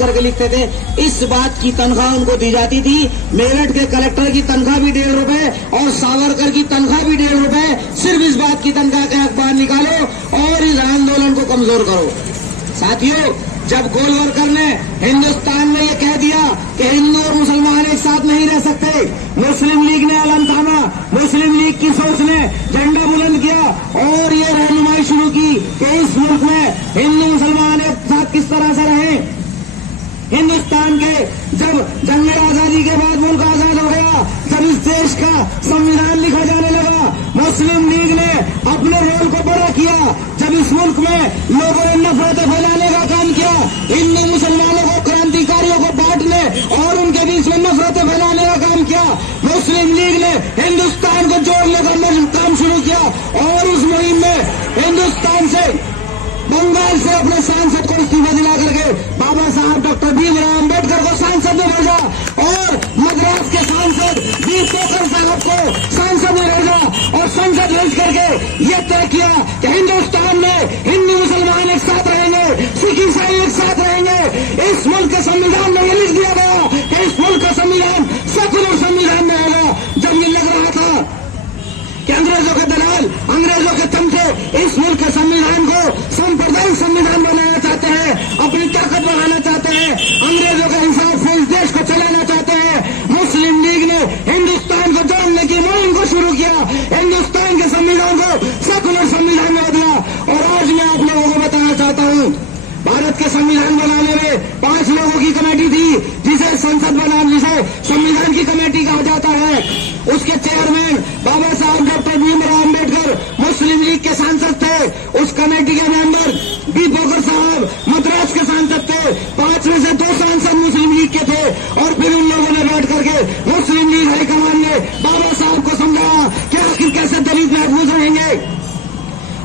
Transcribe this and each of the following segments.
करके लिखते थे। इस बात की तनख्वाह उनको दी जाती थी। मेरठ के कलेक्टर की तनख्वाह भी 1.5 रुपए और सावरकर की तनख्वाह भी 1.5 रुपए। सिर्फ इस बात की तनख्वाह के अखबार निकालो और इस आंदोलन को कमजोर करो। साथियों, जब गोलवरकर ने हिंदुस्तान में ये कह दिया कि हिंदू और मुसलमान एक साथ नहीं रह सकते, मुस्लिम लीग ने अलम थामा। मुस्लिम लीग की सोच ने झंडा बुलंद किया और ये रहनुमाई शुरू की कि इस मुल्क में हिंदू मुसलमान एक साथ किस तरह से रहें। हिंदुस्तान के जब जंग आजादी के बाद मुल्क आजाद हो गया, जब इस देश का संविधान लिखा जाने लगा, मुस्लिम लीग ने अपने रोल को बड़ा किया। जब इस मुल्क में लोगों ने नफरतें फैलाने का काम किया, हिंदू मुसलमानों को, क्रांतिकारियों को बांटने और उनके बीच में नफरतें फैलाने का काम किया, मुस्लिम लीग ने हिंदुस्तान को जोड़ने का काम शुरू किया और उस मुहिम में हिंदुस्तान से, बंगाल से अपने सांसद को इस्तीफा दिला करके बाबा साहब डॉक्टर भीमराव अम्बेडकर को सांसद में भेजा और मद्रास के सांसद वी पोकर साहब को सांसद में भेजा और संसद भेज करके ये तय किया कि हिंदुस्तान में हिंदू मुसलमान एक साथ रहेंगे, सिख ईसाई एक साथ रहेंगे। इस मुल्क के संविधान में ये लिख दिया गया कि इस मुल्क का संविधान सेकुलर संविधान में होगा। जब ये लग रहा था कि अंग्रेजों के दलाल, अंग्रेजों के चमचे इस मुल्क के संविधान को सांप्रदायिक संविधान बनाना चाहते हैं, अपनी ताकत बढ़ाना चाहते हैं, अंग्रेजों के हिसाब से इस देश को चलाना चाहते हैं, मुस्लिम लीग ने हिंदुस्तान को जोड़ने की मुहिम को शुरू किया, हिंदुस्तान के संविधान को सेकुलर संविधान में दिया। और आज मैं आप लोगों को बताना चाहता हूं, भारत के संविधान बनाने में 5 लोगों की कमेटी थी, जिसे संविधान की कमेटी कहा जाता है। उसके चेयरमैन बाबा साहब डॉक्टर भीमराव अम्बेडकर मुस्लिम लीग के सांसद थे। उस कमेटी के मेंबर बी पोकर साहब मद्रास के सांसद थे। 5 में से 2 सांसद मुस्लिम लीग के थे। और फिर उन लोगों ने बैठ करके मुस्लिम लीग हाईकमान ने बाबा साहब को समझाया कि आखिर कैसे दलित महफूज रहेंगे,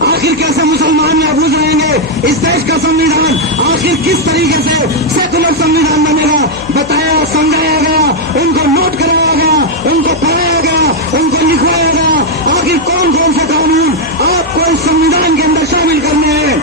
आखिर कैसे मुसलमान महफूज रहेंगे, इस देश का संविधान आखिर किस तरीके से सेकुलर संविधान बनेगा, बताया, समझाया गया, उनको नोट कराया गया, उनको पढ़ाया गया, उनको लिखवाया गया। आखिर कौन कौन से कानून आपको इस संविधान के अंदर शामिल करने हैं।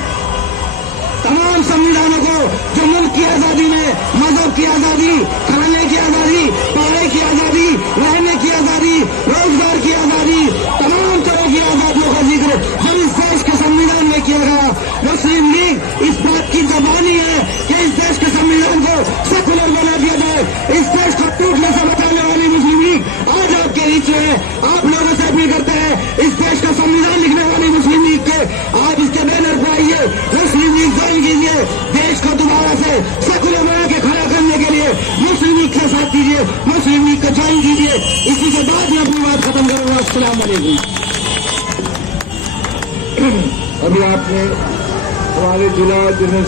तमाम संविधानों को, जो मुल्क की आजादी में मजहब की आजादी, खाने की आजादी, पढ़ाई की आजादी, रहने की आजादी, रोजगार की आजादी, तमाम तरह की आजादियों का जिक्र जब इस देश के संविधान में किया गया, मुस्लिम लीग इस बात की जबानी है कि इस देश के संविधान को सेकुलर बना दिया जाए। इस देश को टूटने से बचाने वाली मुस्लिम लीग आज आपके बीच में है। आप लोगों से अपील करते हैं, इस देश का संविधान लिखने वाली मुस्लिम लीग के आप इसके बैनर पर आइए, मुस्लिम लीग ज्वाइन कीजिए, देश को दोबारा से सेकुलर बना के खड़ा करने के लिए मुस्लिम लीग के साथ कीजिए, मुस्लिम लीग को ज्वाइन कीजिए। इसी के बाद मैं अपनी बात खत्म करूंगा। अस्सलाम वालेकुम। अभी आपने हमारे जिला जनरल